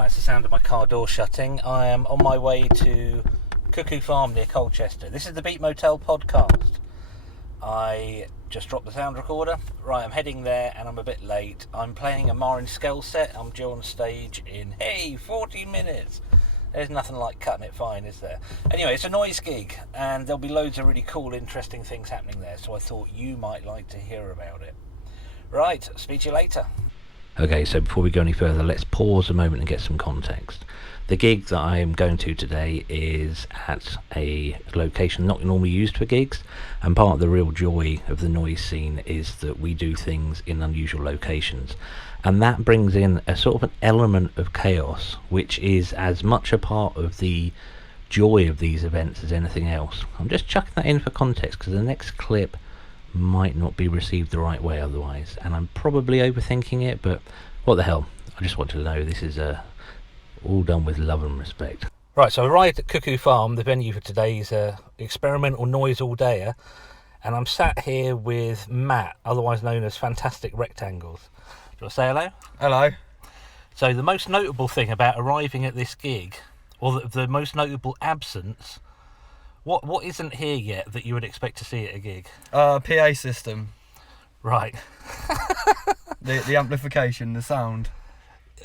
Right, it's the sound of my car door shutting. I am on my way to Cuckoo Farm near Colchester. This is the Beat Motel podcast. I just dropped the sound recorder. Right, I'm heading there and I'm a bit late. I'm playing a Marin Skell set. I'm due on stage in, 40 minutes. There's nothing like cutting it fine, is there? Anyway, it's a noise gig and there'll be loads of really cool, interesting things happening there. So I thought you might like to hear about it. Right, speak to you later. Okay, so before we go any further, let's pause a moment and get some context. The gig that I am going to today is at a location not normally used for gigs, and part of the real joy of the noise scene is that we do things in unusual locations, and that brings in a sort of an element of chaos, which is as much a part of the joy of these events as anything else. I'm just chucking that in for context because the next clip might not be received the right way otherwise, and I'm probably overthinking it, but what the hell, I just want to know this is all done with love and respect. Right, so I arrived at Cuckoo Farm, the venue for today's experimental noise all dayer, and I'm sat here with Matt, otherwise known as Fantastic Rectangles. Do you want to say hello? Hello. So the most notable thing about arriving at this gig, or the most notable absence, what isn't here yet that you would expect to see at a gig? PA system. Right. the amplification, the sound.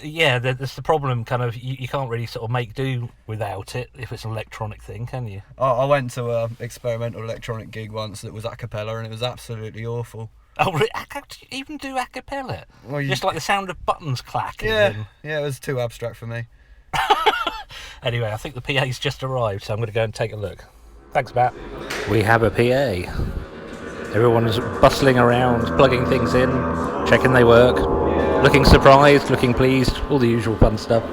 Yeah, there's the problem, kind of, you can't really sort of make do without it if it's an electronic thing, can you? I went to a experimental electronic gig once that was a cappella and it was absolutely awful. Oh, really? Do you even do a cappella? Well, just like the sound of buttons clacking? Yeah, it was too abstract for me. Anyway, I think the PA's just arrived, so I'm going to go and take a look. Thanks, Matt. We have a PA. Everyone's bustling around, plugging things in, checking they work, looking surprised, looking pleased, all the usual fun stuff.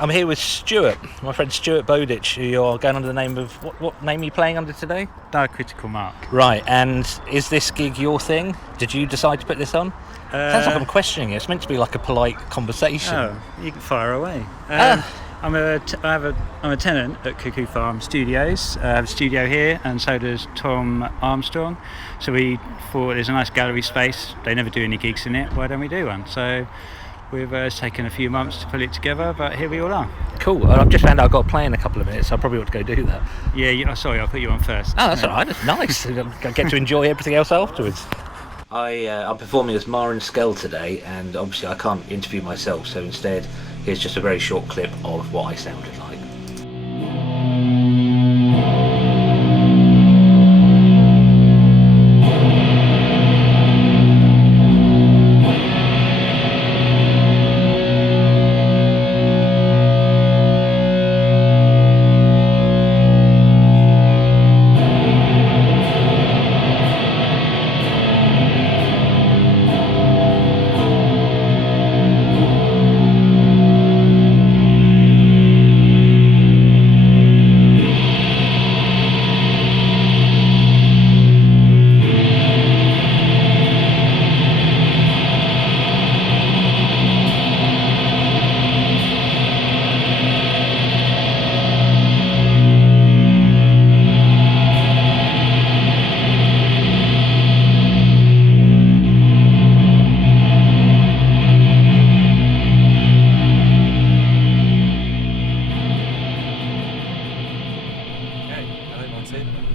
I'm here with Stuart, my friend Stuart Bowditch, who you're going under the name of... What name are you playing under today? Diacritical Mark. Right, and is this gig your thing? Did you decide to put this on? Sounds like I'm questioning it. It's meant to be like a polite conversation. Oh, you can fire away. I'm a tenant at Cuckoo Farm Studios. I have a studio here, and so does Tom Armstrong. So we thought there's a nice gallery space. They never do any gigs in it. Why don't we do one? So we've taken a few months to put it together, but here we all are. Cool. I've just found out I've got to play in a couple of minutes, so I probably ought to go do that. Yeah, sorry, I'll put you on first. Oh, that's all right. That's nice. I get to enjoy everything else afterwards. I'm performing as Marin Skell today, and obviously I can't interview myself, so instead here's just a very short clip of what I sounded like.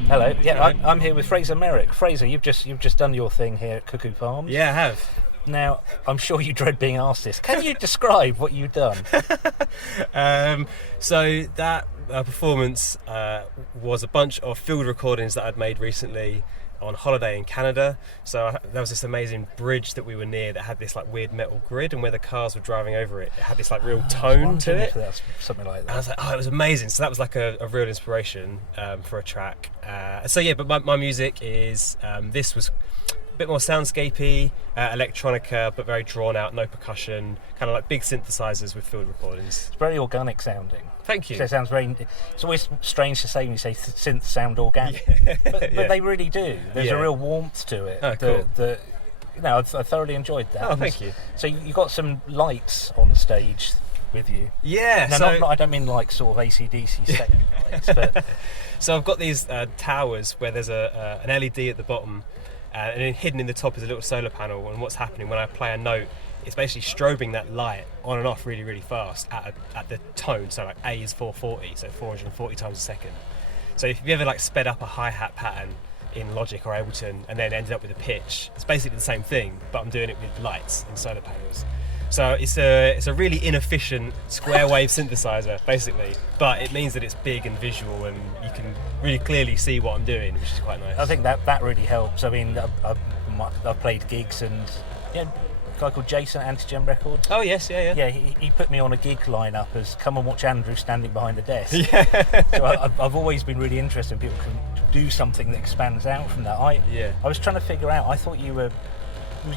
Hello. Yeah, I'm here with Fraser Merrick. Fraser, you've just done your thing here at Cuckoo Farms. Yeah, I have. Now, I'm sure you dread being asked this. Can you describe what you've done? So that performance was a bunch of field recordings that I'd made recently on holiday in Canada. So there was this amazing bridge that we were near that had this like weird metal grid, and where the cars were driving over it, it had this like real tone to it. That's something like that. And I was like, oh, it was amazing. So that was like a real inspiration for a track. But my music is, this was a bit more soundscapey, electronica, but very drawn out, no percussion, kind of like big synthesizers with field recordings. It's very organic sounding. Thank you. So it sounds very... It's always strange to say when you say synths sound organic, but they really do. There's a real warmth to it. Oh, cool. I thoroughly enjoyed that. Oh, thank you. So you got some lights on stage with you. Yeah. No, I don't mean like sort of AC/DC set lights, but... So I've got these towers where there's an LED at the bottom, and then hidden in the top is a little solar panel, and what's happening when I play a note, it's basically strobing that light on and off really, really fast at the tone. So like A is 440, so 440 times a second. So if you ever like sped up a hi-hat pattern in Logic or Ableton and then ended up with a pitch, it's basically the same thing, but I'm doing it with lights and solar panels. So it's a really inefficient square wave synthesizer, basically, but it means that it's big and visual, and you can really clearly see what I'm doing, which is quite nice. I think that really helps. I mean, I've played gigs, and a guy called Jason at Antigen Records. Oh yes, yeah. Yeah, he put me on a gig lineup as come and watch Andrew standing behind the desk. Yeah. So I've always been really interested in people can do something that expands out from that. I was trying to figure out. I thought you were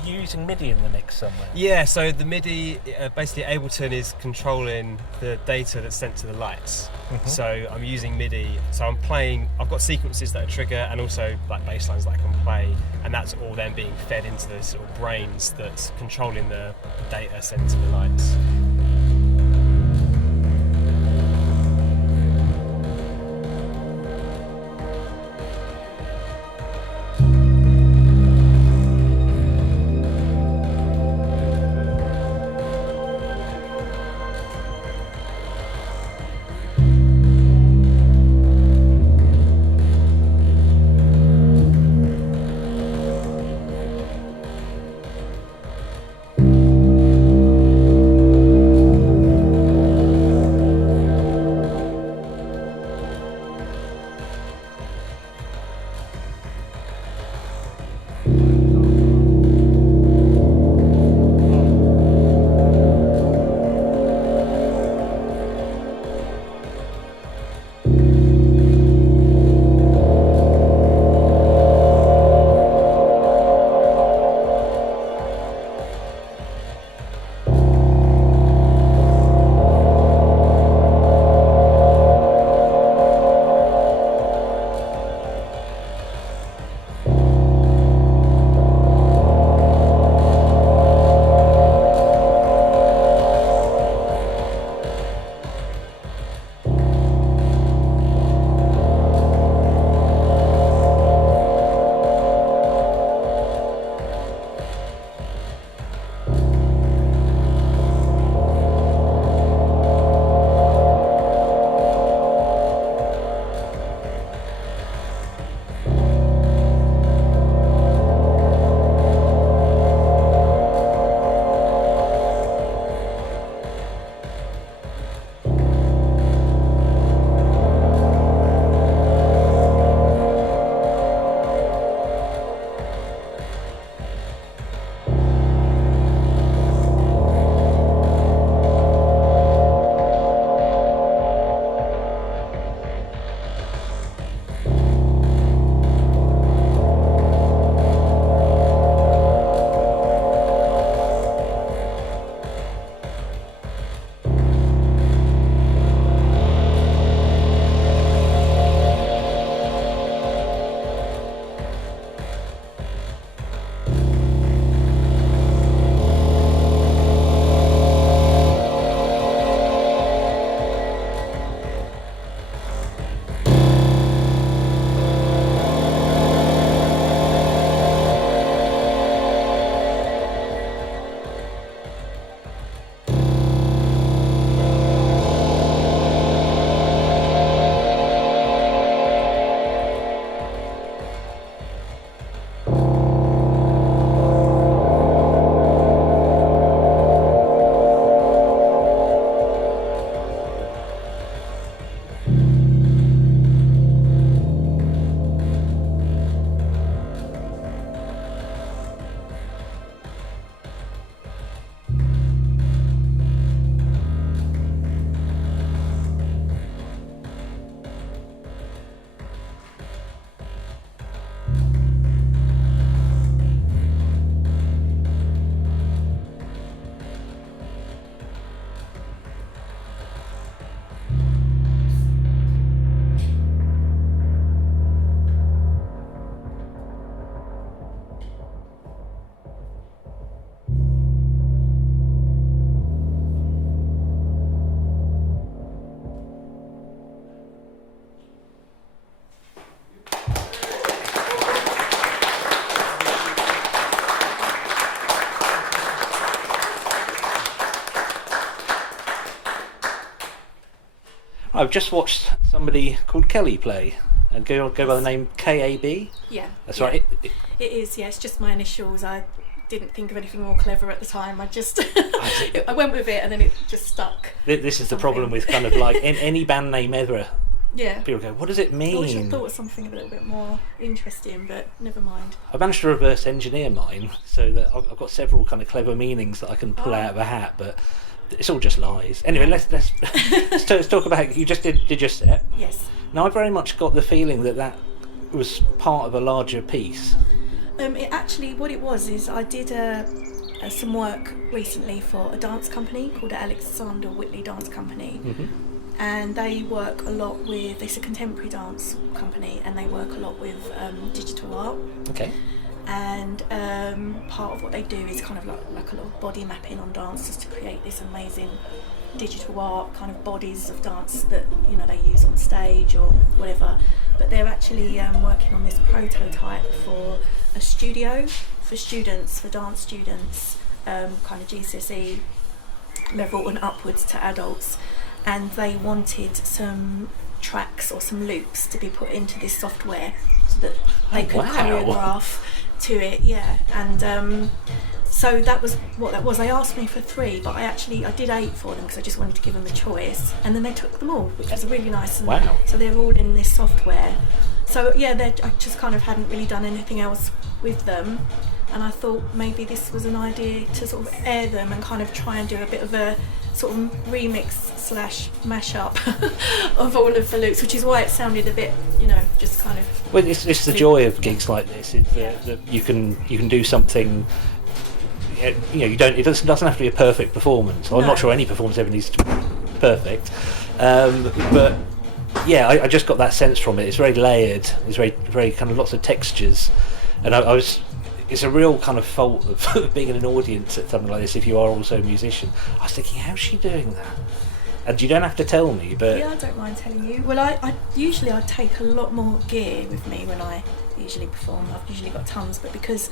using MIDI in the mix somewhere. Yeah, so the MIDI, basically Ableton is controlling the data that's sent to the lights. Mm-hmm. So I'm using MIDI, so I've got sequences that are trigger and also like bass lines that I can play, and that's all then being fed into the sort of brains that's controlling the data sent to the lights. I've just watched somebody called Kelly play and go by the name KAB. Yeah. That's yeah. right. It is, yeah. It's just my initials. I didn't think of anything more clever at the time. I just I went with it and then it just stuck. This is the problem with kind of like any band name ever. Yeah. People go, what does it mean? I wish I thought of something a little bit more interesting, but never mind. I managed to reverse engineer mine so that I've got several kind of clever meanings that I can pull out of a hat, but it's all just lies. Anyway, let's talk about, you just did your set. Yes. Now I very much got the feeling that was part of a larger piece. It actually, what it was is I did some work recently for a dance company called the Alexander Whitley Dance Company. Mm-hmm. And they work a lot with, it's a contemporary dance company, and they work a lot with digital art. Okay. And part of what they do is kind of like a lot of body mapping on dancers to create this amazing digital art kind of bodies of dance that, you know, they use on stage or whatever. But they're actually working on this prototype for a studio for students, for dance students, kind of GCSE level and upwards to adults. And they wanted some tracks or some loops to be put into this software so that they could choreograph to it, yeah. And so that was what that was. They asked me for 3, but I did 8 for them because I just wanted to give them a choice. And then they took them all, which was really nice. And wow. So they're all in this software. So yeah, I just kind of hadn't really done anything else with them. And I thought maybe this was an idea to sort of air them and kind of try and do a bit of a sort of remix / mashup of all of the loops, which is why it sounded a bit, you know, just kind of. Well, it's the joy of gigs like this. Is that you can do something. You know, it doesn't have to be a perfect performance. I'm not sure any performance ever needs to be perfect, but yeah, I just got that sense from it. It's very layered. It's very kind of lots of textures, and I was. It's a real kind of fault of being in an audience at something like this if you are also a musician. I was thinking, how's she doing that? And you don't have to tell me, but... Yeah, I don't mind telling you. Well, I usually take a lot more gear with me when I usually perform. I've usually got tons, but because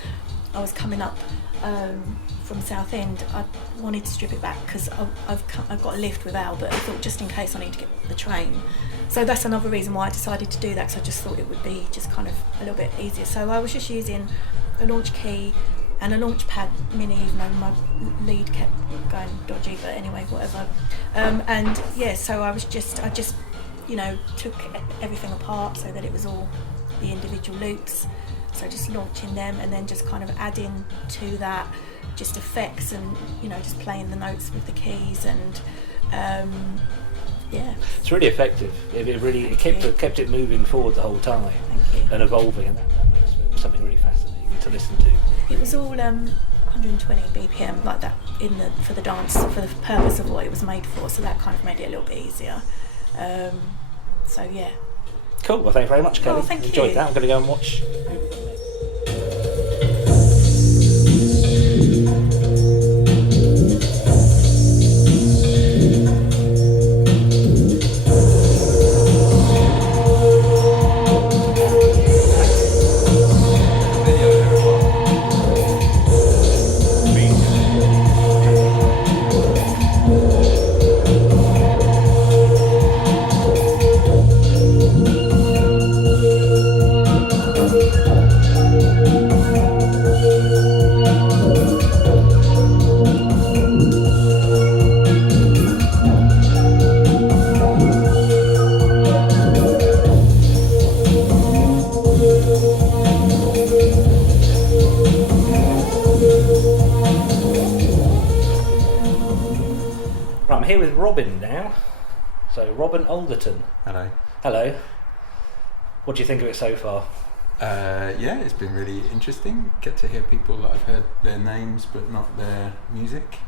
I was coming up from Southend, I wanted to strip it back because I've got a lift with Al, but I thought just in case I need to get the train. So that's another reason why I decided to do that, because I just thought it would be just kind of a little bit easier. So I was just using a launch key and a launch pad mini, even though my lead kept going dodgy, but anyway, whatever. And yeah, so I just you know, took everything apart so that it was all the individual loops. So just launching them and then just kind of adding to that just effects and, you know, just playing the notes with the keys and yeah. It's really effective. It kept it moving forward the whole time. Thank you. And evolving, and that makes it something really fascinating to listen to. It was all 120 BPM like that for the dance, for the purpose of what it was made for. So that kind of made it a little bit easier. So yeah. Cool. Well, thank you very much, Kelly. Oh, thank Enjoyed you. that. I'm going to go and watch. Right, I'm here with Robin now. So, Robin Alderton. Hello. Hello. What do you think of it so far? Yeah, it's been really interesting. Get to hear people that I've heard their names but not their music.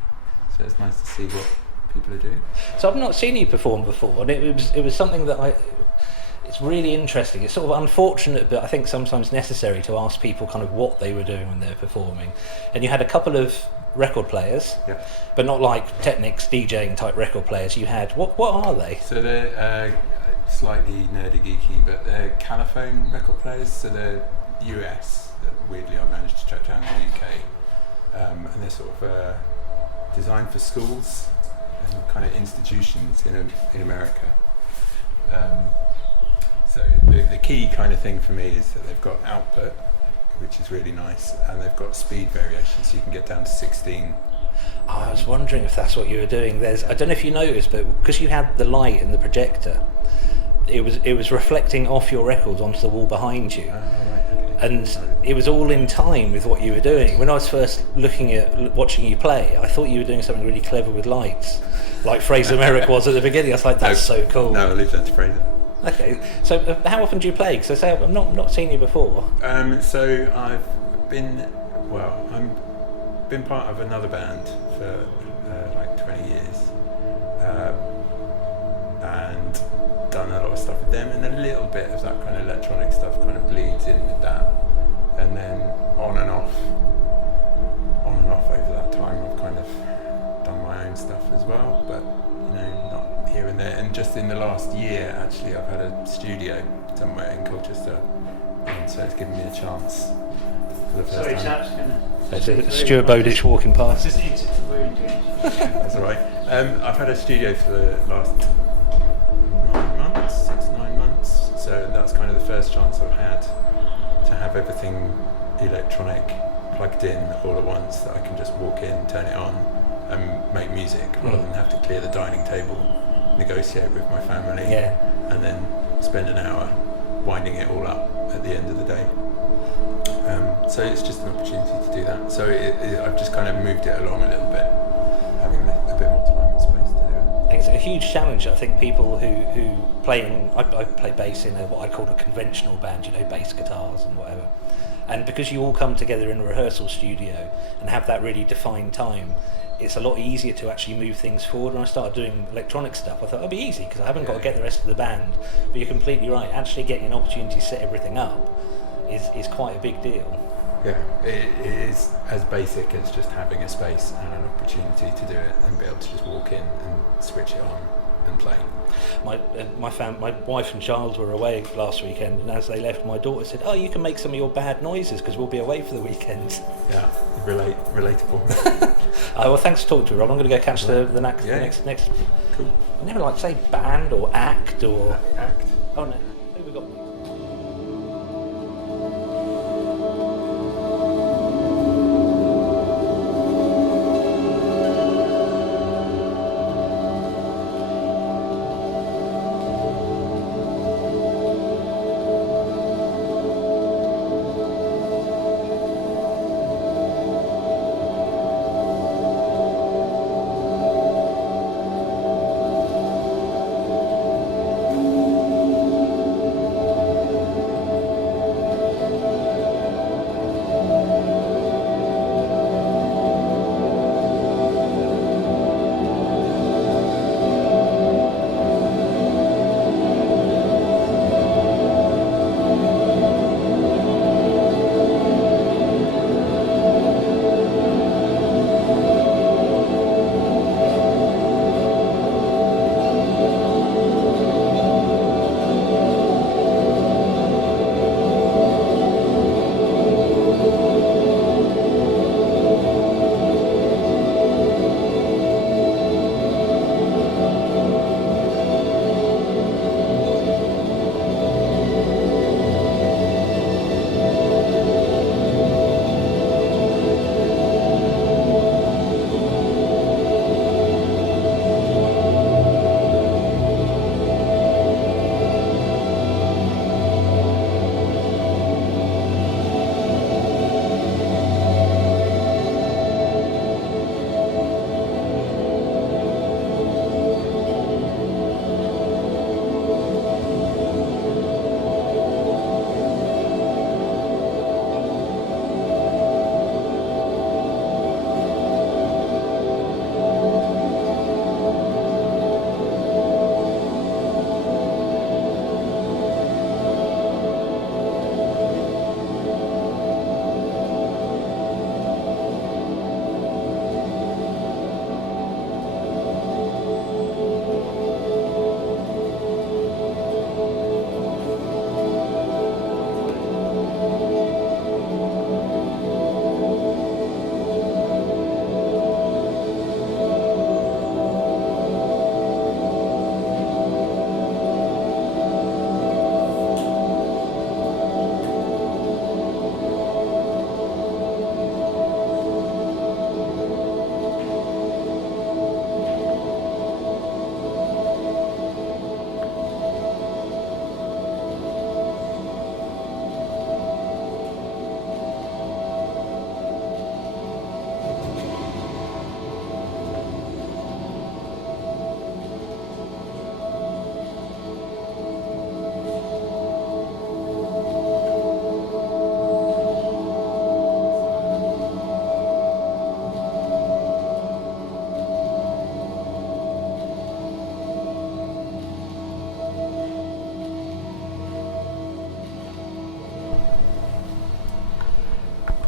So it's nice to see what people are doing. So I've not seen you perform before, and it was something that it's really interesting. It's sort of unfortunate, but I think sometimes necessary to ask people kind of what they were doing when they were performing. And you had a couple of record players, Yeah. but not like Technics DJing type record players. You had what are they? So they're slightly nerdy geeky, but they're Caliphone record players. So they're US. That weirdly, I managed to track down in the UK, and they're sort of designed for schools and kind of institutions in America. So the key kind of thing for me is that they've got output, which is really nice, and they've got speed variation, so you can get down to 16. I was wondering if that's what you were doing. I don't know if you noticed, but because you had the light and the projector, it was reflecting off your records onto the wall behind you. And it was all in time with what you were doing. When I was first watching you play, I thought you were doing something really clever with lights, like Fraser Merrick was at the beginning. I was like, that's so cool. No, I'll leave that to Fraser. Okay, so how often do you play? Because I say I've not seen you before. So I've been part of another band for like 20 years, and done a lot of stuff with them, and a little bit of that kind of electronic stuff kind of bleeds in with that, and then on and off over that time I've kind of done my own stuff as well, but not here and there. And just in the last year actually I've had a studio somewhere in Colchester, and so it's given me a chance for the first time. There's Stuart Bowditch walking past. That's alright. I've had a studio for the last 6-9 months, so that's kind of the first chance I've had to have everything electronic plugged in all at once, that I can just walk in, turn it on and make music rather than have to clear the dining table, negotiate with my family, and then spend an hour winding it all up at the end of the day. So it's just an opportunity to do that. So I've just kind of moved it along a little bit, having a bit more time and space to do it. I think it's a huge challenge. I think people who play I play bass in what I'd call a conventional band, bass guitars and whatever. And because you all come together in a rehearsal studio and have that really defined time, it's a lot easier to actually move things forward. When I started doing electronic stuff, I thought it'll be easy because I haven't got to get the rest of the band. But you're completely right. Actually getting an opportunity to set everything up is quite a big deal. Yeah, it is as basic as just having a space and an opportunity to do it and be able to just walk in and switch it on and play. My wife and child were away last weekend, and as they left, my daughter said, "Oh, you can make some of your bad noises because we'll be away for the weekend." Yeah, relatable. Well, thanks for talking to me, Rob. I'm going to go catch the next. Cool. I never like to say band or act or Act. Oh no, who we got?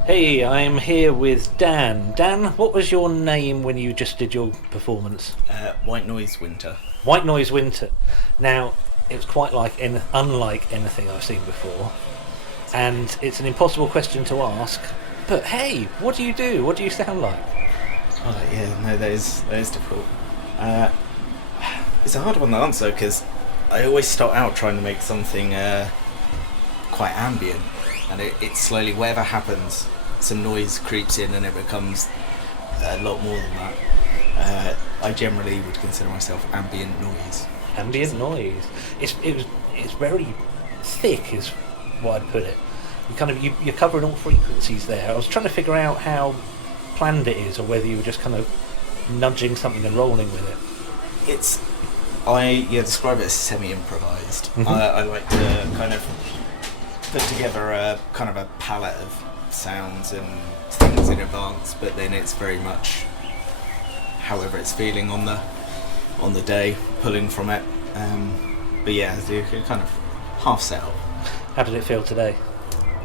Hey, I'm here with Dan. Dan, what was your name when you just did your performance? White Noise Winter. White Noise Winter. Now, it was quite unlike anything I've seen before, and it's an impossible question to ask, but hey, what do you do? What do you sound like? Oh, yeah, no, that is difficult. It's a hard one to answer because I always start out trying to make something quite ambient, and it slowly, whatever happens, some noise creeps in and it becomes a lot more than that. I generally would consider myself ambient noise. Ambient noise. It's very thick, is what I'd put it. You're covering all frequencies there. I was trying to figure out how planned it is, or whether you were just kind of nudging something and rolling with it. I describe it as semi-improvised. Mm-hmm. I like to kind of put together a kind of a palette of sounds and things in advance, but then it's very much however it's feeling on the day, pulling from it. But yeah, you can kind of half set up. How did it feel today?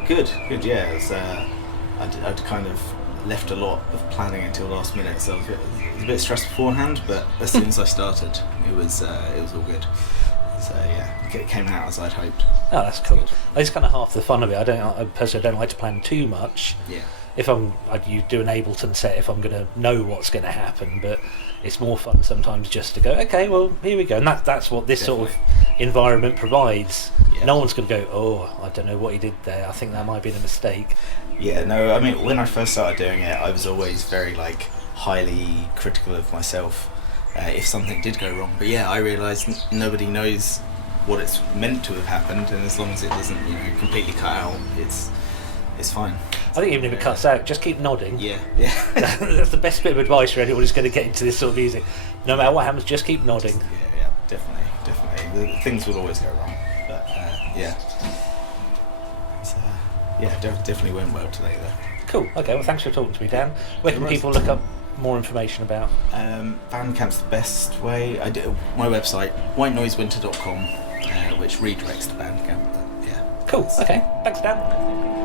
Good. Yeah. It was, I'd kind of left a lot of planning until last minute, so it was a bit stressed beforehand. But as soon as I started, it was all good. So yeah, it came out as I'd hoped. Oh, that's cool. That's kind of half the fun of it. I personally don't like to plan too much. Yeah. If you do an Ableton set if I'm going to know what's going to happen, but it's more fun sometimes just to go, okay, well, here we go. And that's what this sort of environment provides. Yeah. No one's going to go, oh, I don't know what he did there. I think that might be a mistake. Yeah, no, I mean, when I first started doing it, I was always very, highly critical of myself if something did go wrong. But yeah, I realised nobody knows what it's meant to have happened, and as long as it doesn't, completely cut out, it's fine. I think even if it cuts out, just keep nodding. Yeah. That's the best bit of advice for anyone who's going to get into this sort of music. No matter what happens, just keep nodding. Yeah, definitely. Things will always go wrong, but yeah. It's, definitely went well today, though. Cool. Okay, well, thanks for talking to me, Dan. Where can people look up more information about? Bandcamp's the best way. I do my website, whitenoisewinter.com, which redirects to Bandcamp. But yeah. Cool. Okay. Thanks, Dan.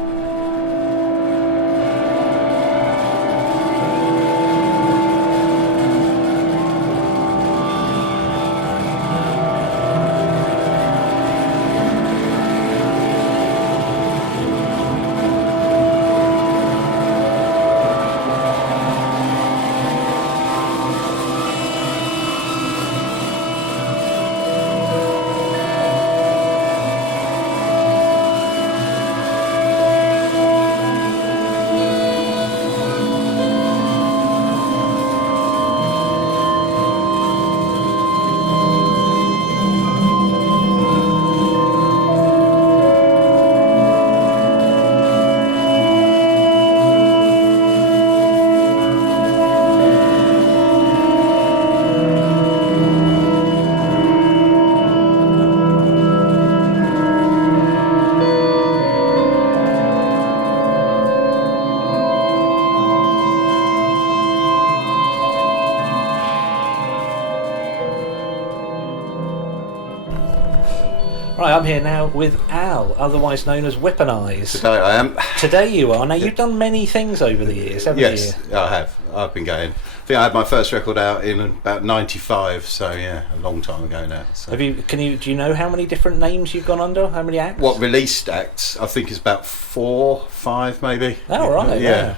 Right, I'm here now with Al, otherwise known as Weapon Eyes. Today I am. Today you are. Now, you've done many things over the years, haven't you? Yes, I have. I've been going. I think I had my first record out in about '95, so yeah, a long time ago now. So. Do you know how many different names you've gone under? How many acts? What released acts? I think it's about 4, 5 maybe. Oh, right. Yeah.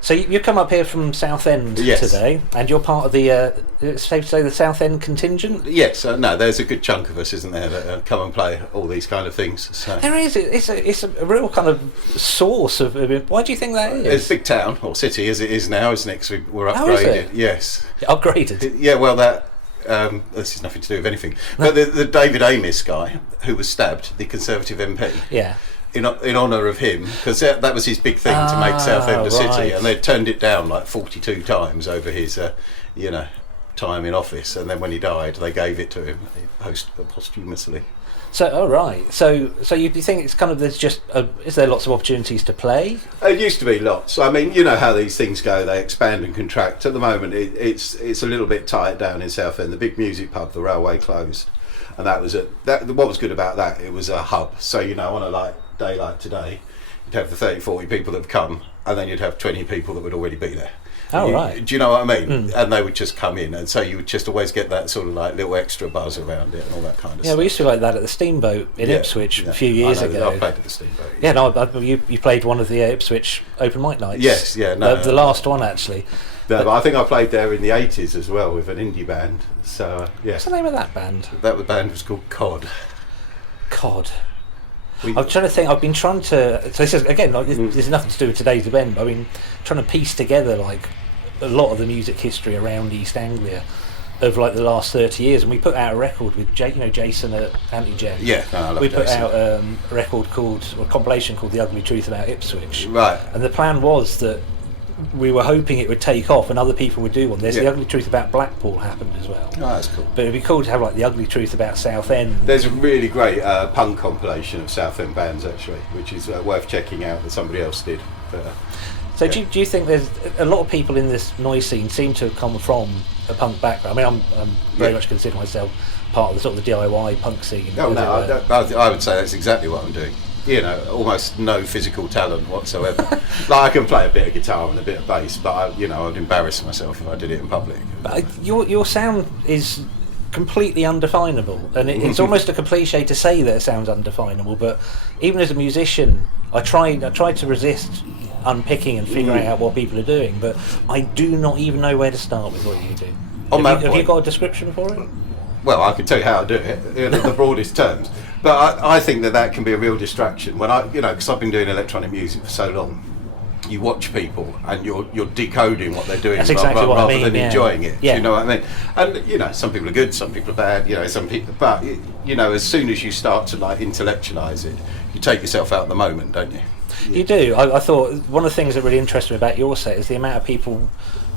So you come up here from Southend today, and you're part of the, it's safe to say, the Southend contingent? Yes, no, there's a good chunk of us, isn't there, that come and play all these kind of things. So. There is. It's a real kind of source of. Why do you think that is? It's a big town, or city as it is now, isn't it? 'Cause we're upgraded. Oh, is it? Yes. Upgraded? Yeah, well, that. This has nothing to do with anything. But the David Amis guy, who was stabbed, the Conservative MP. Yeah. In honour of him, because that was his big thing, to make Southend a city, and they turned it down like 42 times over his, time in office, and then when he died, they gave it to him posthumously. So, right. So you think it's kind of is there lots of opportunities to play? It used to be lots. I mean, you know how these things go; they expand and contract. At the moment, it's a little bit tight down in Southend. The big music pub, the Railway, closed, and that was what was good about that. It was a hub. So on a day like today, you'd have the 30, 40 people that have come, and then you'd have 20 people that would already be there. Oh, right. Do you know what I mean? And they would just come in, and so you would just always get that sort of like little extra buzz around it and all that kind of stuff. Yeah, we used to be like that at the Steamboat in Ipswich a few years ago. I played at the Steamboat. Yeah, no, you played one of the Ipswich open mic nights. Yes, yeah, no, the last one actually. No, but I think I played there in the 80s as well with an indie band. So yeah. What's the name of that band? That band was called Cod. Cod. I'm trying to think. I've been trying to. So this is again. Like, there's nothing to do with today's event. But I've been trying to piece together like a lot of the music history around East Anglia of like the last 30 years. And we put out a record with Jason at Anti-Gen. Yeah, no, I love we Jason. put out a record or a compilation called The Ugly Truth About Ipswich. Right. And the plan was that we were hoping it would take off and other people would do one. There's The Ugly Truth About Blackpool happened as well. Oh, that's cool. But it'd be cool to have like The Ugly Truth About Southend. There's a really great punk compilation of Southend bands actually, which is worth checking out that somebody else did. So do you think there's a lot of people in this noise scene seem to have come from a punk background? I mean, I'm very much consider myself part of the sort of the DIY punk scene. Oh no, I would say that's exactly what I'm doing. You know, almost no physical talent whatsoever. Like I can play a bit of guitar and a bit of bass, but I'd embarrass myself if I did it in public. But your sound is completely undefinable, and it's almost a cliche to say that it sounds undefinable. But even as a musician, I tried to resist unpicking and figuring out what people are doing, but I do not even know where to start with what you do. Have you got a description for it? Well, I can tell you how to do it in the broadest terms. But I think that can be a real distraction when because I've been doing electronic music for so long. You watch people and you're decoding what they're doing. That's exactly what I mean, rather than enjoying it. Yeah. Do you know what I mean? And some people are good, some people are bad. Some people, but as soon as you start to like intellectualize it, you take yourself out of the moment, don't you? You do. I thought one of the things that really interested me about your set is the amount of people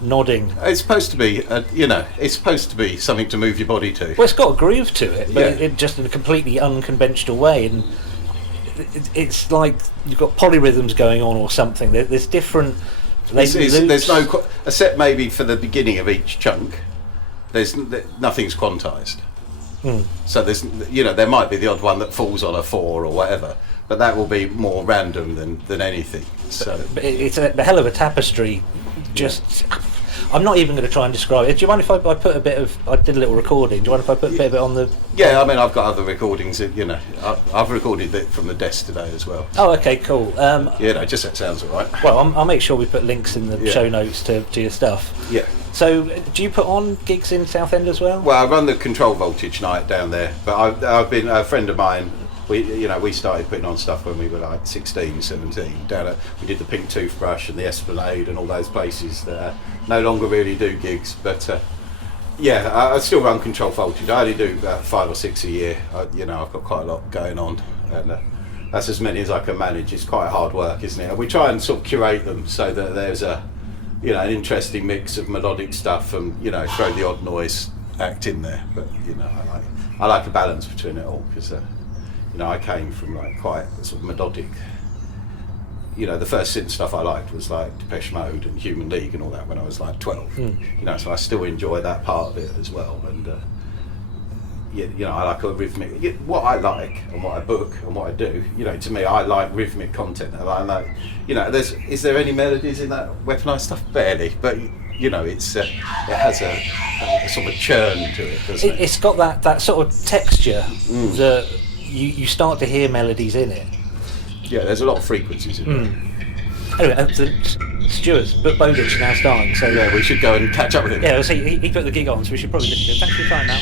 nodding. It's supposed to be, it's supposed to be something to move your body to. Well, it's got a groove to it, but it just in a completely unconventional way, and it's like you've got polyrhythms going on or something. There's different. There's no a set maybe for the beginning of each chunk. Nothing's quantized. So there might be the odd one that falls on a 4 or whatever, but that will be more random than anything. So but it's a hell of a tapestry. I'm not even going to try and describe it. Do you mind if I put a bit of? I did a little recording. Do you mind if I put a bit of it on the? Yeah, I mean I've got other recordings. I've recorded it from the desk today as well. Oh, okay, cool. Just that sounds all right. Well, I'll make sure we put links in the show notes to your stuff. Yeah. So, do you put on gigs in Southend as well? Well, I run the Control Voltage night down there, but I've been a friend of mine. We started putting on stuff when we were like 16, 17. We did the Pink Toothbrush and the Esplanade and all those places that no longer really do gigs. But I still run Control Voltage. I only do about 5 or 6 a year. I've got quite a lot going on, and that's as many as I can manage. It's quite hard work, isn't it? And we try and sort of curate them so that there's an interesting mix of melodic stuff and throw the odd noise act in there. But I like a balance between it all because. I came from like quite sort of melodic. The first synth stuff I liked was like Depeche Mode and Human League and all that when I was like 12. So I still enjoy that part of it as well. And I like a rhythmic. What I like and what I book and what I do. To me, I like rhythmic content. And I like. Is there any melodies in that weaponized stuff? Barely, but. It has a sort of churn to it, doesn't it? It's got that sort of texture that. You start to hear melodies in it. Yeah, there's a lot of frequencies in there. Anyway, Stuart's Bowditch is now starting, so yeah, we should go and catch up with him. Yeah, so he put the gig on, so we should probably listen to him. Thanks for your time, now.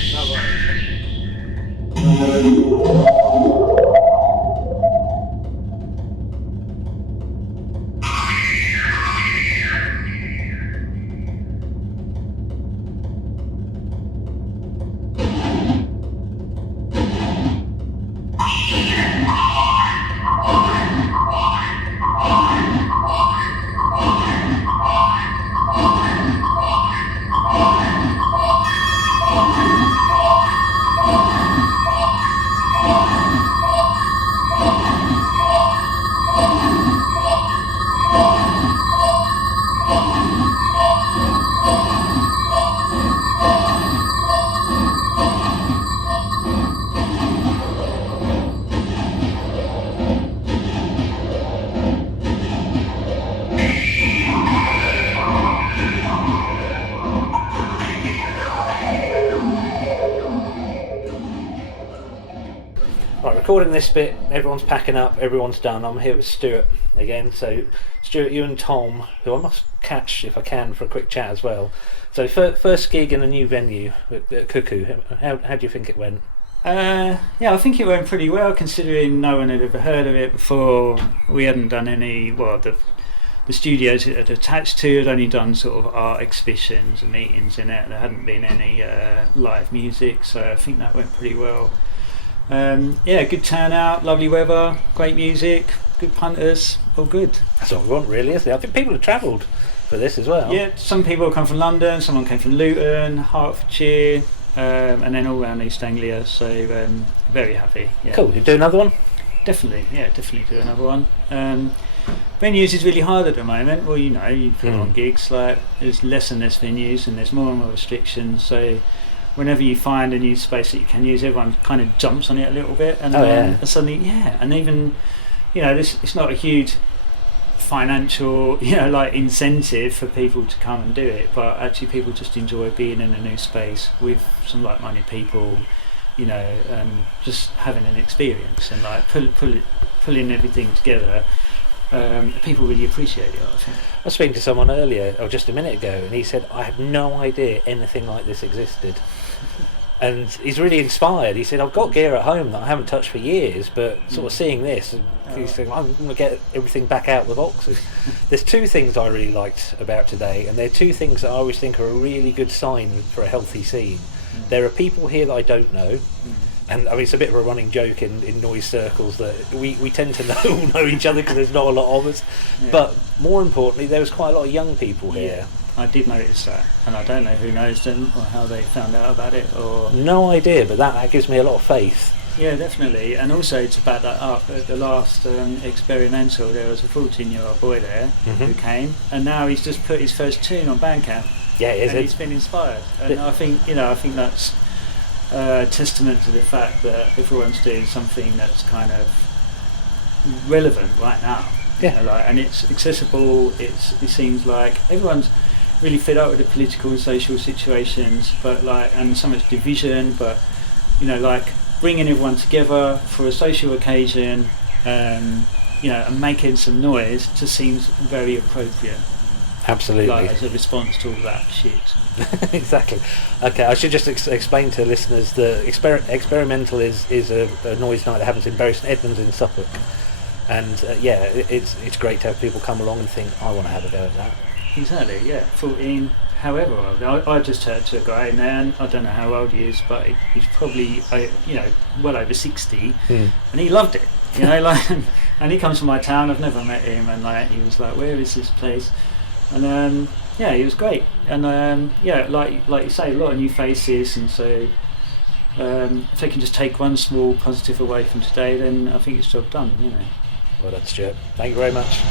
recording this bit, everyone's packing up, everyone's done. I'm here with Stuart again. So, Stuart, you and Tom, who I must catch if I can for a quick chat as well. So, first gig in a new venue at Cuckoo. How do you think it went? Yeah, I think it went pretty well, considering no one had ever heard of it before. We hadn't done any. Well, the studios it had attached to had only done sort of art exhibitions and meetings in it. There hadn't been any live music, so I think that went pretty well. Yeah, good turnout, lovely weather, great music, good punters, all good. That's what we want, really, isn't it? I think people have travelled for this as well. Yeah, some people come from London, someone came from Luton, Hertfordshire, and then all around East Anglia, so very happy. Yeah. Cool, you do another one? Definitely do another one. Venues is really hard at the moment. Well, you know, you put on gigs, like there's less and less venues and there's more and more restrictions, so whenever you find a new space that you can use, everyone kind of jumps on it a little bit, and suddenly, and even, you know, it's not a huge financial, you know, like incentive for people to come and do it, but actually people just enjoy being in a new space with some like-minded people, you know, and just having an experience and like pulling everything together. People really appreciate it, I think. I was speaking to someone earlier, or just a minute ago, and he said, I had no idea anything like this existed. And he's really inspired. He said, I've got gear at home that I haven't touched for years, but sort of seeing this, he's saying, I'm going to get everything back out of the boxes. There's two things I really liked about today, and they're two things that I always think are a really good sign for a healthy scene. There are people here that I don't know, and I mean, it's a bit of a running joke in noise circles that we tend to all know each other because there's not a lot of us. Yeah. But more importantly, there was quite a lot of young people here. Yeah, I did notice that, and I don't know who knows them or how they found out about it, or no idea, but that gives me a lot of faith. Yeah, definitely. And also to back that up, at the last experimental, there was a 14-year-old boy there who came, and now he's just put his first tune on Bandcamp. Yeah, it is. And he's been inspired, and I think that's testament to the fact that everyone's doing something that's kind of relevant right now. Yeah, you know, and it's accessible. It seems like everyone's really fed up with the political and social situations, but and so much division. But you know, like bringing everyone together for a social occasion, you know, and making some noise just seems very appropriate. Absolutely. Like as a response to all that shit. Exactly. Okay, I should just explain to listeners that Experimental is a noise night that happens in Bury St Edmunds in Suffolk, and it's great to have people come along and think, I want to have a go at that. Exactly, yeah. 14, however old. I just heard to a guy in there, and I don't know how old he is, but he's probably well over 60, and he loved it. You know, like, and he comes from my town. I've never met him, and he was like, where is this place? And he was great, and like you say, a lot of new faces, and so if they can just take one small positive away from today, then I think it's job done, you know. Well done, Stuart. Thank you very much.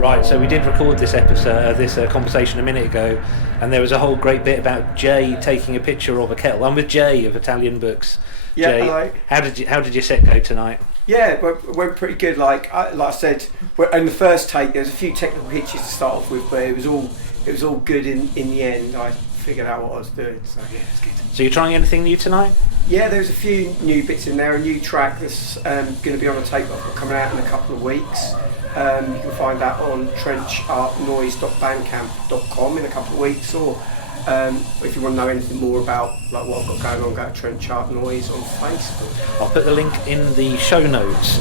Right, so we did record this episode, this conversation a minute ago, and there was a whole great bit about Jay taking a picture of a kettle. I'm with Jay of Italian Books. Yeah, Jay, hello. how did your set go tonight? Yeah, it went pretty good. Like I said, in the first take, there was a few technical hitches to start off with, but it was all good in the end. I figured out what I was doing, so yeah, it's good. So you're trying anything new tonight? Yeah, there's a few new bits in there. A new track that's going to be on a tape coming out in a couple of weeks. You can find that on trenchartnoise.bandcamp.com in a couple of weeks, or if you want to know anything more about like what I've got going on, go to Trench Art Noise on Facebook. I'll put the link in the show notes.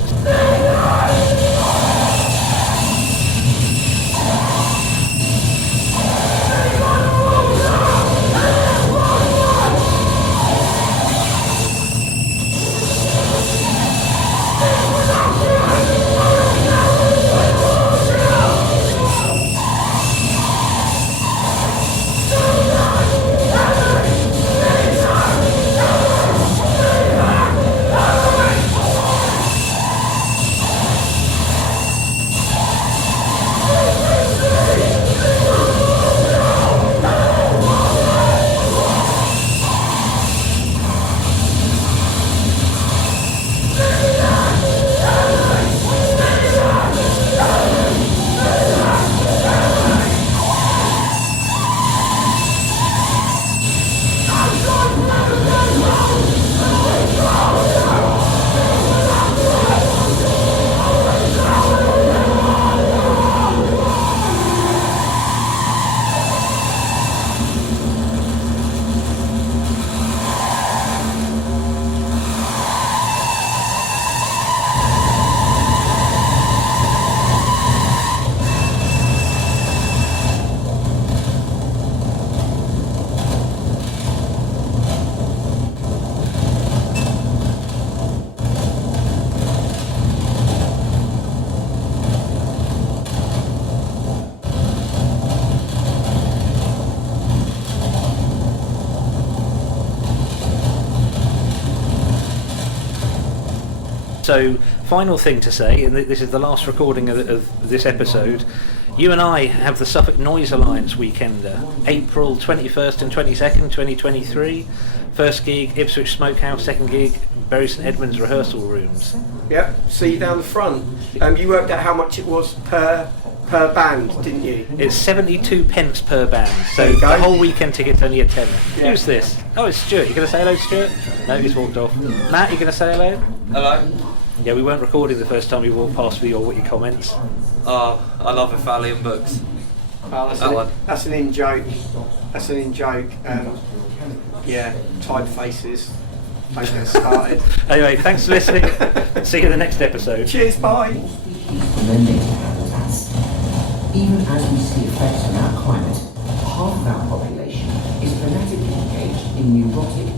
So, final thing to say, and this is the last recording of this episode. You and I have the Suffolk Noise Alliance Weekender, April 21st and 22nd, 2023. First gig, Ipswich Smokehouse. Second gig, Bury St Edmunds Rehearsal Rooms. Yep, see you down the front. You worked out how much it was per band, didn't you? It's 72 pence per band, so There you go. the whole weekend ticket's only a tenner. Yeah. Who's this? Oh, it's Stuart. You going to say hello, Stuart? No, he's walked off. Matt, you going to say hello? Hello. Yeah, we weren't recording the first time we walked past with your witty comments. Oh, I love Italian books. Oh, that's an in joke. That's an in joke. Yeah, tied faces. Don't get started. Anyway, thanks for listening. See you in the next episode. Cheers, bye. Lending habitats. Even as we see effects on our climate, half of our population is fanatically engaged in neurotic